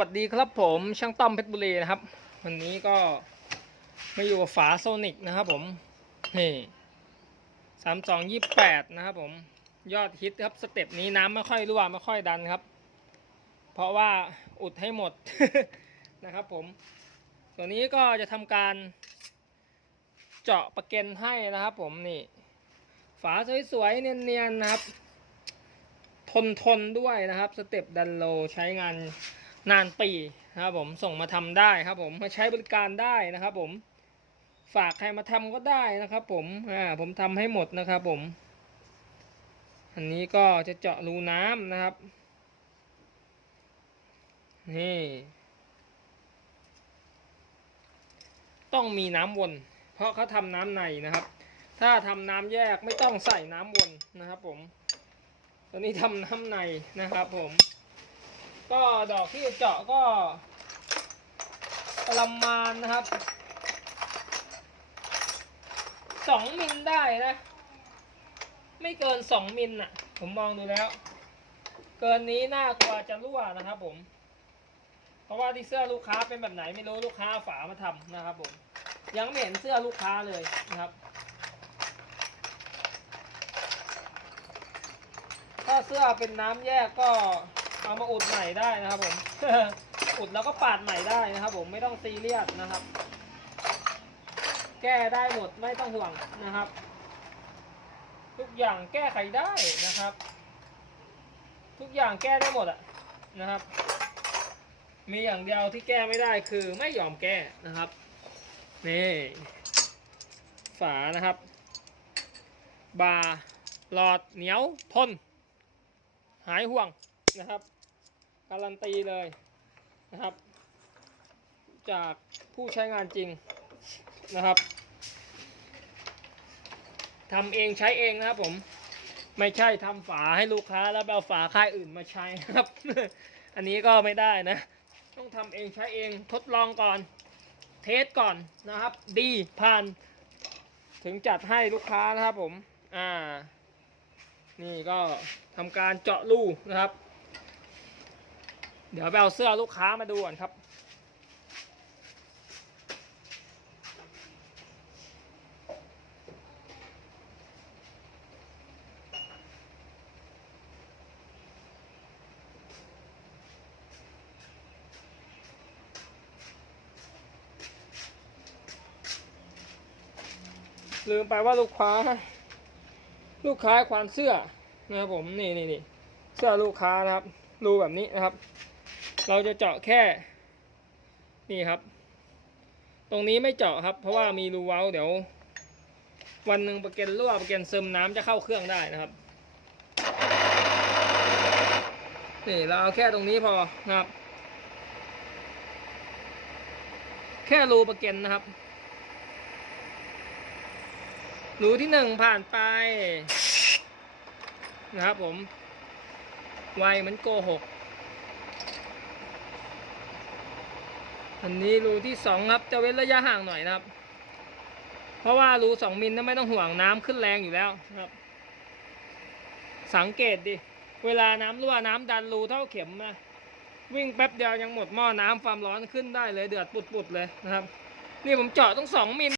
วัสดีครับผมช่างต้อมเพชรบุรีนะครับ วันนี้ก็มาอยู่กับฝาโซนิกนะครับผมนี่สามสองยี่แปดนะครับผมยอดฮิตครับสเต็ปนี้น้ำไม่ค่อยรั่วไม่ค่อยดันครับ เพราะว่าอุดให้หมดนะครับผมตัวนี้ก็จะทำการเจาะประเก็นให้นะครับผมนี่ ฝาสวยๆเนียนๆนะครับ ทนทนๆด้วยนะครับสเต็ปดันโลใช้งาน นานปีนะครับผมส่งมาทำได้ครับผมมาใช้บริการได้นะครับ ผม ฝากใครมาทำก็ได้นะครับ ผมอ่าผมทำให้หมดนะครับ ผม อันนี้ก็จะเจาะรูน้ำนะครับนี่ต้องมีน้ำวน เพราะเขาทำน้ำในนะครับ ถ้าทำน้ำแยกไม่ต้องใส่น้ำวนนะครับ ผมตัวนี้ทำน้ำในนะครับ ผม ก็ดอกที่เจาะก็ ประมาณนะครับสองมิลได้นะ ไม่เกินสองมิลน่ะ ผมมองดูแล้ว เกินนี้น่ากลัวจะรั่วนะครับผม เพราะว่าที่เสื้อลูกค้าเป็นแบบไหนไม่รู้ลูกค้าเอาฝามาทำนะครับผมยังไม่เห็นเสื้อลูกค้าเลยนะครับ ถ้าเสื้อเป็นน้ำแยกก็ เอามาอุดใหม่ได้นะครับผม อุดแล้วก็ปาดใหม่ได้นะครับ ผมไม่ต้องซีเรียสนะครับ แก้ได้หมดไม่ต้องห่วงนะครับ ทุกอย่างแก้ไขได้นะครับ ทุกอย่างแก้ได้หมดอะนะครับ มีอย่างเดียวที่แก้ไม่ได้คือไม่ยอมแก้นะครับนี่ฝานะครับ บาหลอดเหนียวทน หายห่วงนะครับ การันตีเลยนะครับ จากผู้ใช้งานจริงนะครับทำเองใช้เองนะครับผมไม่ใช่ทำฝาให้ลูกค้าแล้วเอาฝาค่ายอื่นมาใช้นะครับ อันนี้ก็ไม่ได้นะ ต้องทำเองใช้เองทดลองก่อน เทสก่อนนะครับ ดีผ่าน ถึงจัดให้ลูกค้านะครับผม อ่า นี่ก็ทำการเจาะรูนะครับ เดี๋ยวไปเอาเสื้อลูกค้ามาดูก่อนครับ ลืมไปว่าลูกค้า ลูกค้าความเสื้อนะครับผมนี่นี่นี่เสื้อลูกค้านะครับ รูแบบนี้นะครับ เราจะเจาะแค่ นี่ครับ ตรงนี้ไม่เจาะครับ เพราะว่ามีรูเว้าเดี๋ยว วันหนึ่งประเก็นรั่วประเก็นซึมน้ำจะเข้าเครื่องได้นะครับ นี่เราเอาแค่ตรงนี้พอนะครับ แค่รูประเก็นนะครับรูที่หนึ่งผ่านไป นะครับผม ไวเหมือนโกหก อันนี้รูที่สองครับจะเว้นระยะห่างหน่อยนะครับ เพราะว่ารูสองมิลนั้นไม่ต้องห่วงน้ำขึ้นแรงอยู่แล้วนะครับ สังเกตดิเวลาน้ำรั่วน้ำดันรูเท่าเข็มนะวิ่งแป๊บเดียวยังหมดหม้อน้ำความร้อนขึ้นได้เลยเดือดปุดๆเลยนะครับ นี่ผมเจาะต้องสองมิล